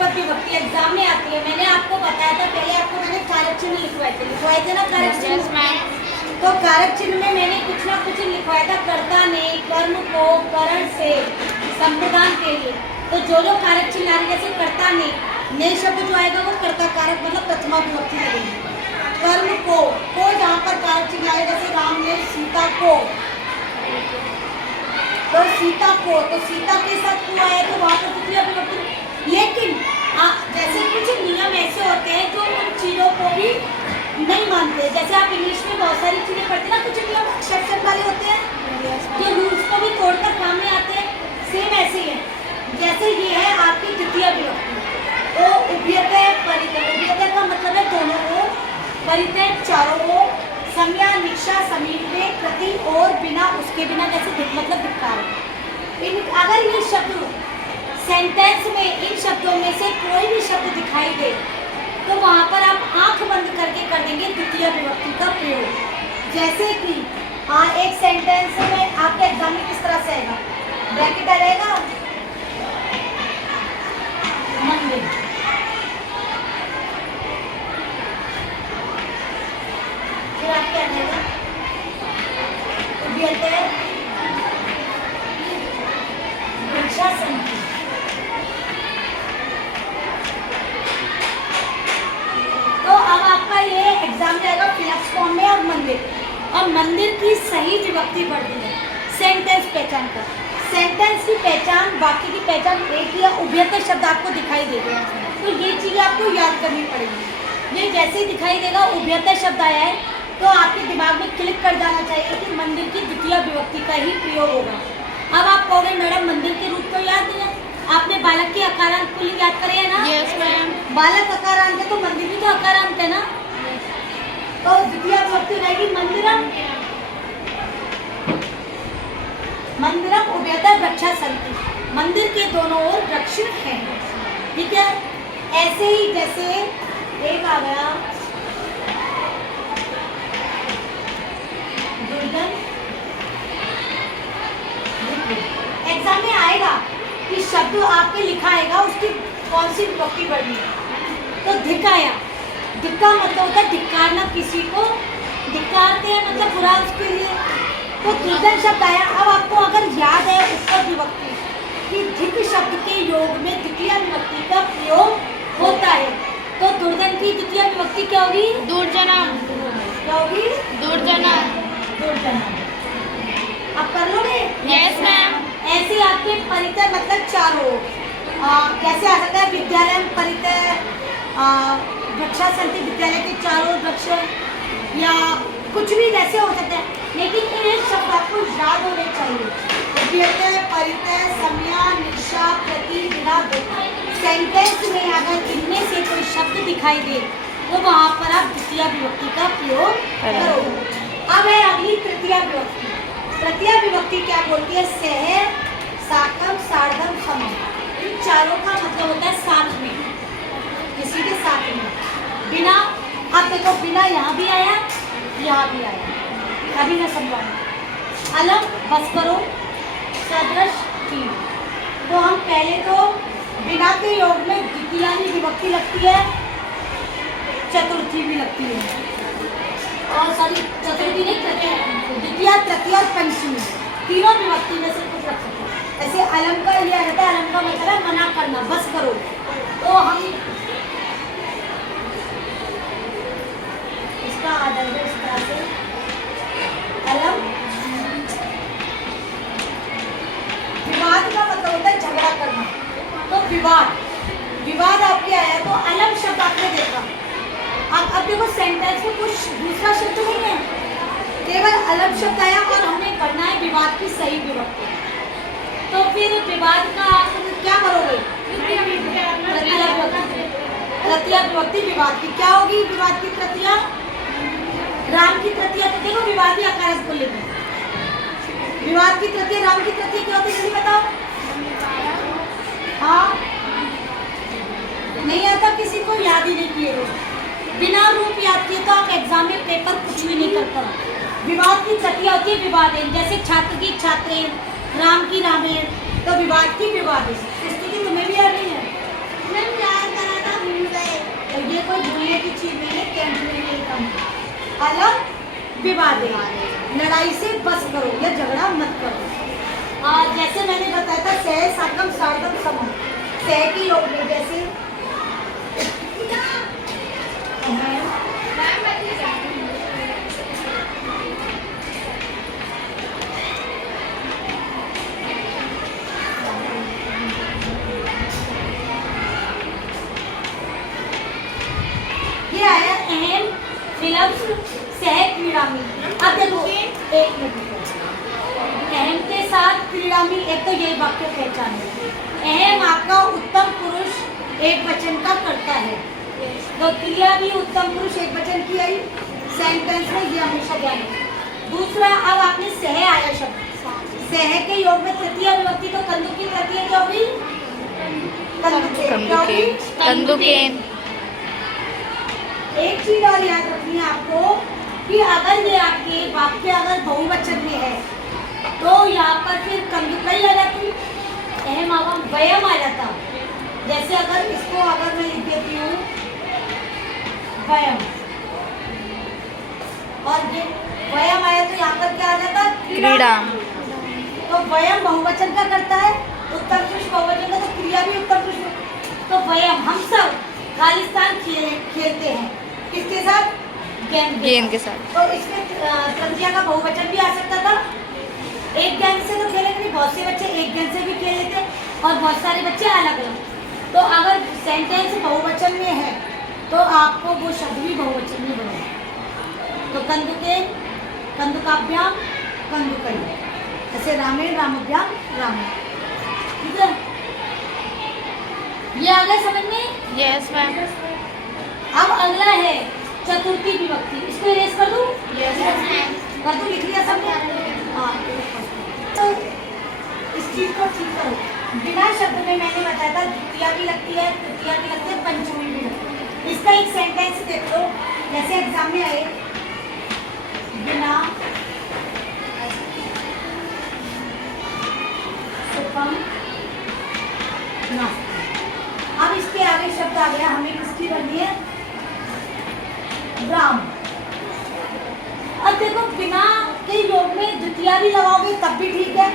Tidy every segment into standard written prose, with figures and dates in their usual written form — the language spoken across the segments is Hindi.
युगपत विभक्ति एग्जाम में आती है। मैंने आपको बताया था पहले, आपको मैंने कारक चिन्ह लिखवाए थे ना कारक चिन्ह। तो कारक चिन्ह में मैंने कुछ ना कुछ लिखवाया था, कर्ता ने कर्म को करण से संप्रदान के लिए। तो जो जो कारक चिन्ह आ रहे, जैसे कर्ता ने शब्द जो आएगा वो कर्ता कारक मतलब प्रथमा विभक्ति लगेगी। कर्म को जहाँ पर कारक चिन्ह आए, जैसे राम ने सीता को, तो सीता को, तो सीता के साथ को आया तो वहाँ पर द्वितीय विभक्ति। लेकिन जैसे कुछ नियम ऐसे होते हैं जो उन चीज़ों को भी नहीं मानते। जैसे आप इंग्लिश में बहुत सारी चीज़ें पढ़ते हैं ना, कुछ नियम एक्सेप्शन वाले होते हैं जो रूल्स को भी तोड़कर काम में आते हैं। सेम ऐसे ही है, जैसे ये है आपकी द्वितीय विभक्ति। तो उभयतः परितः, उभयतः का मतलब है दोनों को, परितः चारों को, संज्ञा निक्षा समीप में, प्रति और बिना उसके बिना, जैसे मतलब धिक्कार। अगर ये शब्द सेंटेंस में इन शब्दों में से कोई भी शब्द दिखाई दे तो वहाँ पर आप आंख बंद करके कर देंगे द्वितीय विभक्ति का प्रयोग। जैसे कि एक सेंटेंस में आपके एग्जाम में किस तरह से आएगा, ब्रैकेट आ रहेगा मंदिर, फिर आप क्या रहेगा भिक्षा संधि। तो अब आपका ये एग्जाम जाएगा फिलअप्स फॉर्म में। और मंदिर की सही विभक्ति पढ़नी है सेंटेंस पहचान कर। सेंटेंस की पहचान, बाकी की पहचान एक ही है, उभयतः शब्द आपको दिखाई देगा तो ये चीज़ें आपको याद करनी पड़ेगी। ये जैसे ही दिखाई देगा उभयतः शब्द आया है तो आपके दिमाग में क्लिक कर जाना चाहिए कि मंदिर की द्वितीय विभक्ति का ही प्रयोग होगा। अब आप कहोगे मैडम मंदिर के रूप तो याद नहीं है, आपने बालक के अकारांत पुल्लिंग याद करे है ना? Yes ma'am. बालक अकारांत है तो मंदिर भी तो अकारांत है ना, तो द्वितीय विभक्ति रहेगी मंदिरम। मंदिरम उभयतः वृक्षा सन्ति, मंदिर के दोनों ओर वृक्ष हैं। ठीक है, ऐसे ही जैसे एक आ गया दुर्गम। एग्जाम में आएगा कि शब्द आपके लिखा आएगा उसकी कौन सी विभक्ति बढ़नी है। तो धिक आया, धिक का मतलब होता है धिक्कारना, किसी को धिक्कारते हैं मतलब बुरा उसके लिए। तो दुर्जन शब्द आया। अब आपको अगर याद है उत्तर विभक्ति कि धिक शब्द के योग में द्वितीय विभक्ति का प्रयोग होता है, तो दुर्जन की द्वितीय विभक्ति क्या होगी? दुर्जनम। क्या होगी? दुर्जनम। दुर्जनम। अब कर लोगे? Yes ma'am. ऐसे आपके परितः मतलब चारों कैसे आ सकता है? विद्यालय परितः वृक्षा सन्ति, विद्यालय के चारों वृक्ष, या कुछ भी जैसे हो सकता है, लेकिन ये शब्द आपको याद होने चाहिए। उभयतः परितः संज्ञा निशा प्रति बिना। सेंटेंस में अगर इनमें से कोई शब्द दिखाई दे तो वहाँ पर आप द्वितीय विभक्ति का प्रयोग करो। अब है अगली तृतीय विभक्ति। तृतीय विभक्ति क्या बोलती है? सह, साकम, सार्धम, समम। इन चारों का मतलब होता है साथ में, किसी के साथ में। बिना, आप देखो बिना यहाँ भी आया, यहाँ भी आया, अभी मैं समझाऊंगा। अलम, बस करो, सदृश की। तो हम पहले तो बिना के योग में द्वितीय विभक्ति लगती है, चतुर्थी भी लगती है, और सॉरी चतुर्थी नहीं, द्वितीय, तृतीय और पंचमी, तीनों विभक्ति में से कुछ रख सकते हैं। ऐसे अलम का लिया रहता है, अलम का मतलब है मना करना, बस करो। तो हम इसका आदर है इस तरह से, अलम। विवाद का मतलब होता है झगड़ा करना, तो विवाद आपके आया तो अलम शब्द आपने देखा। अब देखो सेंटेंस में कुछ दूसरा शब्द नहीं है, केवल अलग शब्द आया और हमें करना है विवाद की सही विभक्ति। तो फिर विवाद का क्या करोगे? तृतीय विभक्ति विवाद की क्या होगी? विवाद की तृतीय, राम की तृतीय, तो देखो विवाद भी आकार बोलेंगे। विवाद की तृतीय, राम की तृतीय क्या होती है जल्दी बताओ। हाँ, नहीं आता किसी को, याद ही नहीं किए हो। बिना रूप याद किए तो आप एग्जाम में पेपर कुछ भी नहीं कर पाओ। विवाद की तृतीय होती है विवादेन, जैसे छात्र की छात्रेन, राम की रामेण, तो विवाद की विवादेन। स्थिति तुम्हें भी याद नहीं है? विवादे, लड़ाई से बस करो या झगड़ा मत करो। जैसे मैंने बताया था सह साकम सार्धम समम, सह के योग में जैसे ये आया अहम फिलप्स सह क्रीड़ामी। अब देखो एक मिनट, अहम के साथ क्रीड़ामी, एक तो ये वाक्य पहचान है। अहम आपका उत्तम पुरुष एक वचन का करता है, तो क्रिया भी उत्तम पुरुष एक वचन की आई सेंटेंस में, ये हमेशा ध्यान है। दूसरा, अब आपने सह आया शब्द, सह के योग में तृतीय विभक्ति तो कंदुकी तृतीय क्या होगी? कंदुकेन। एक चीज और याद रखनी है आपको कि अगर ये आपके वाक्य अगर बहुवचन में है तो यहाँ पर फिर कंदुका ही आ जाती, अहम आवाम वयम आ जाता। जैसे अगर इसको अगर मैं लिख देती हूँ वयम, और ये वयम आया तो यहाँ पर क्या आ जाता? क्रीड़ा। तो वयम बहुवचन का करता है, उत्तम पुरुष बहुवचन का, तो क्रिया भी उत्तम पुरुष। तो वयम हम सब खालिस्तान खेलते हैं, किसके साथ? गेंद के साथ। तो इसमें तृतीया का बहुवचन भी आ सकता था। एक गेंद से तो खेलेंगे नहीं, बहुत से बच्चे एक गेंद से भी खेल लेते और बहुत सारे बच्चे अलग अलग। तो अगर सेंटेंस बहुवचन में है तो आपको वो शब्द भी बहुवचन में बनेगा। तो कंदुके, कंदुकाभ्याम, कंदुकई, ऐसे रामेण रामभ्याम रामेण। ठीक है, ये आ गया समझ में? Yes ma'am. अब अगला है चतुर्थी विभक्ति, इसको इरेज कर दूं? Yes ma'am. कर दूं? लिख लिया सबने? हाँ, तो इस चीज को ठीक करो। बिना शब्द में मैंने बताया था द्वितीया भी लगती है, तृतीया भी लगती है, पंचमी भी लगती है। इसका एक सेंटेंस देख लो, जैसे एग्जाम में आए, बिना सुखम नास्ति। अब इसके आगे शब्द आ गया, हमें किसकी बननी है? ब्राह्म। अब देखो बिना के योग में द्वितीया भी लगाओगे तब भी ठीक है,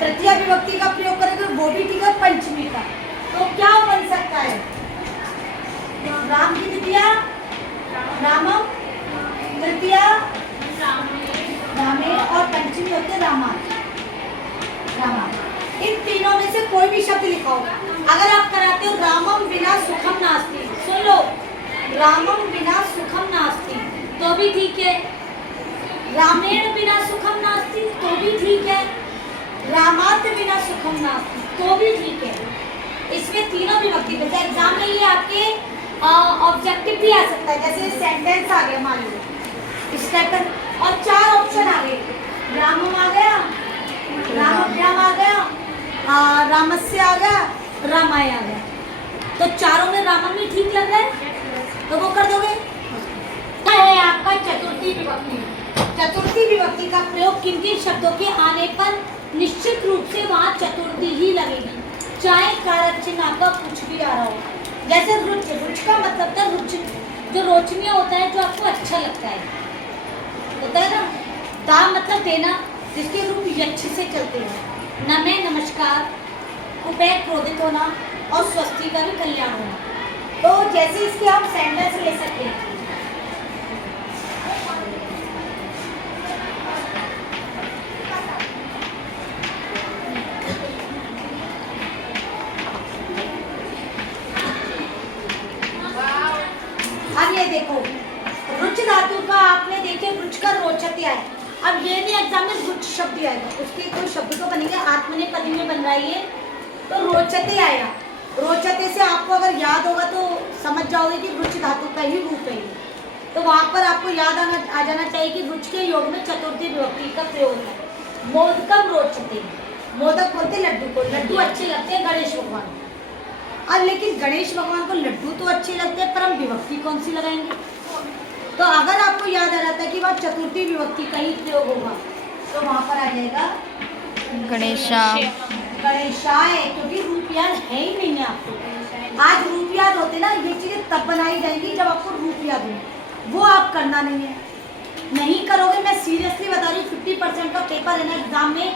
तृतीया विभक्ति का प्रयोग करेंगे वो भी ठीक है, पंचमी का। तो क्या बन सकता है? राम की द्वितीया रामम, तृतीया रामे, और पंचमी होते रामा। रामा, इन तीनों में से कोई भी शब्द लिखाओ। अगर आप कराते हो रामम बिना सुखम नास्ति, सुन लो, रामम बिना सुखम नास्ति तो भी ठीक है, रामेण बिना सुखम नास्ति तो भी ठीक है, रामात बिना सुखम नास्ति तो भी ठीक है। इसमें तीनों विभक्ति बचा। एग्जाम में ये आपके ऑब्जेक्टिव भी आ सकता है, जैसे सेंटेंस आ गया मान लो इस टाइप का, और 4 ऑप्शन आ गए, रामम आ गया, रामभ्याम आ गया, रामस्य आ गया, रामाय आ गया। तो चारों में रामम ही ठीक लग रहा है तो वो कर दोगे। क्या है आपका चतुर्थी विभक्ति? चतुर्थी विभक्ति का प्रयोग किन किन शब्दों के आने पर निश्चित रूप से वहाँ चतुर्थी ही लगेगी, चाहे कारक चिन्ह आपका कुछ भी आ रहा हो। जैसे रुच, रुच का मतलब था रुच, जो रोचनीय होता है, जो आपको अच्छा लगता है, होता है ना। दा मतलब देना, जिसके रूप यक्ष से चलते हैं। नमे नमस्कार, उपय क्रोधित होना, और स्वस्ति का भी कल्याण होना। तो जैसे इसके हम सेंटेंस ले सकते हैं, अब ये देखो रुच धातु का आपने देखे रुच का रोचते आए। अब ये नहीं एग्जाम में रुच शब्द आएगा, उसके कोई शब्द तो बनेंगे, आत्मनेपदी में बन रहा है ये, तो रोचते आएगा। रोचते से आपको अगर याद होगा तो समझ जाओगे कि रुच धातु का ही रूप है। तो वहाँ पर आपको याद आ जाना चाहिए कि रुच के योग में चतुर्थी विभक्ति का प्रयोग है। मोदकम रोचते, मोदक बोलते लड्डू को, लड्डू अच्छे लगते हैं गणेश भगवान को। अब लेकिन गणेश भगवान को लड्डू तो अच्छे लगते हैं, पर हम विभक्ति कौन सी लगाएंगे? तो अगर आपको याद आ जाता है कि वह चतुर्थी विभक्ति का ही प्रयोग होगा तो वहाँ पर आ जाएगा गणेशा, गणेशाय, क्योंकि रूप याद है ही नहीं है आपको। आज रूप याद होते ना, ये चीजें तब बनाई जाएंगी जब आपको रूप याद हो, वो आप करना नहीं है। नहीं करोगे, मैं सीरियसली बता रही हूँ, 50% का पेपर है ना एग्जाम में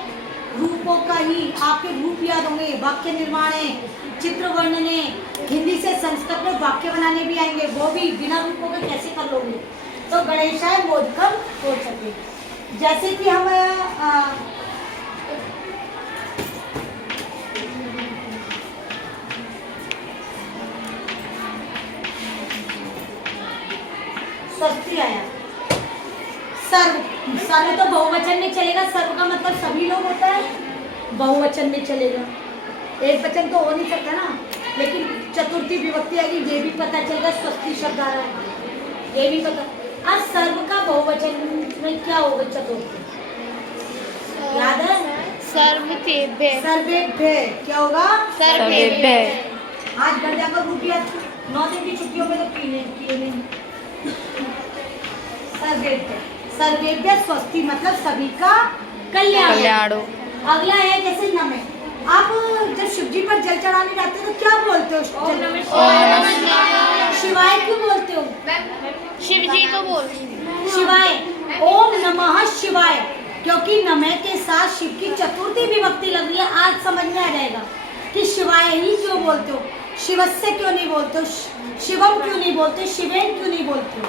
रूपों का ही, आपके रूप याद होंगे, वाक्य निर्माण है, चित्र वर्णन है, हिंदी से संस्कृत में वाक्य बनाने भी आएंगे, वो भी बिना रूपों के कैसे कर लोगे। तो गणेशाय मोदकम हो सके, जैसे कि हम स्वस्ति आया, सर्व, सर्व तो बहुवचन में चलेगा, सर्व का मतलब सभी लोग होता है, बहुवचन में चलेगा, एक वचन तो हो नहीं सकता ना, लेकिन चतुर्थी विभक्ति आएगी, ये भी पता चलेगा, स्वस्ति शब्द आ रहा है, ये भी पता। अब सर्व का बहुवचन में क्या होगा चतुर्थी, याद है? सर्वतेभ्य सर्वेभ्य, क्या होगा? सर्वेभ्य आज घर जाकर रुपया 9 दिन की छुट्टियों में तो किए नहीं। सर्वेभ्य, सर्वेभ्य स्वस्ति मतलब सभी का कल्याण। कल्याणो अगला है जैसे नमः, आप जब शिव जी पर जल चढ़ाने जाते हो तो क्या बोलते हो? ओम नमः शिवाय क्यों बोलते हो? शिव जी को बोल शिवाय, ओम नमः शिवाय, क्योंकि नमः के साथ शिव की चतुर्थी विभक्ति लग रही है। आज समझ में आ जाएगा कि शिवाय ही क्यों बोलते हो, शिवस्य क्यों नहीं बोलते हो, शिवम क्यों नहीं बोलते, शिवेन क्यों नहीं बोलते हो।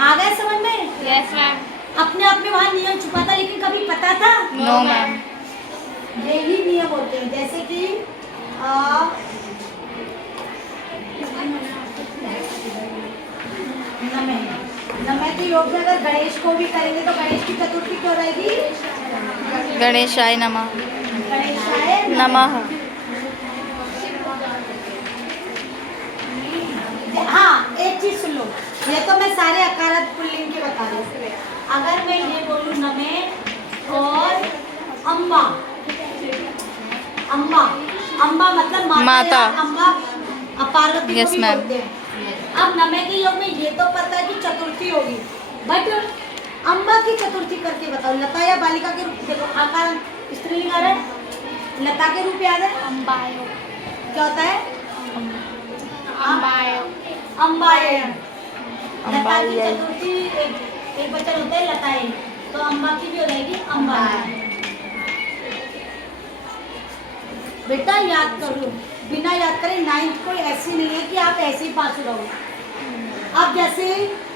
आ गया समझ में? Yes ma'am. अपने आप में वहाँ नियम छुपा था, लेकिन कभी पता था? No ma'am. यही नियम होते हैं, जैसे कि नमः, नमः के योग में अगर गणेश को भी करेंगे तो गणेश की चतुर्थी क्यों रहेगी? गणेशाय नमः गणेशाय नमः। हाँ, एक चीज सुन लो, ये तो मैं सारे अकारत पुल्लिंग के बता रही हूँ। अगर मैं ये बोलूँ नमः और अम्बा, अम्बा, अम्बा मतलब माता, या अम्बा पार्वती को Yes, भी ma'am. बोलते हैं। अब नमः के योग में ये तो पता है कि चतुर्थी होगी, बट अम्बा की चतुर्थी करके बताओ। लता या बालिका के रूप, देखो आकार स्त्रीलिंग आ रहा है, लता के रूप याद है? अम्बायो क्या होता है? अम्बायो अम्बायन। लता की अम्बायन। चतुर्थी एक वचन होता है लताएं, तो अम्बा की भी हो जाएगी अम्बायन। बेटा याद कर लो, बिना याद करे 9th कोई ऐसी नहीं है कि आप ऐसे ही पास हो रहो। अब जैसे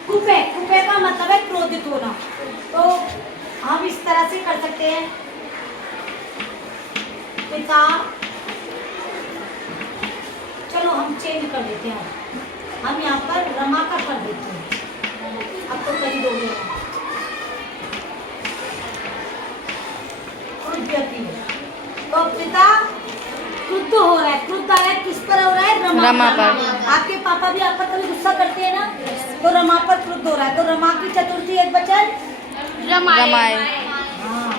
कुपे, कुपे का मतलब है क्रोधित होना, तो हम इस तरह से कर सकते हैं, पिता, चलो हम चेंज कर देते हैं, हम यहाँ पर रमा का कर देते हैं। अब तो कर ही दोगे। क्रुद्धति, तो पिता क्रुद्ध हो रहा है, क्रुद्ध आ रहा है, किस पर हो रहा है? रमा पर। आपके पापा भी आप पर कभी गुस्सा करते हैं ना, तो रमा पर क्रुद्ध हो रहा है, तो रमा की चतुर्थी एक वचन रमाए। हाँ।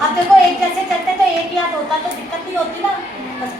अब देखो एक जैसे चलते तो एक याद होता तो दिक्कत नहीं होती ना। बस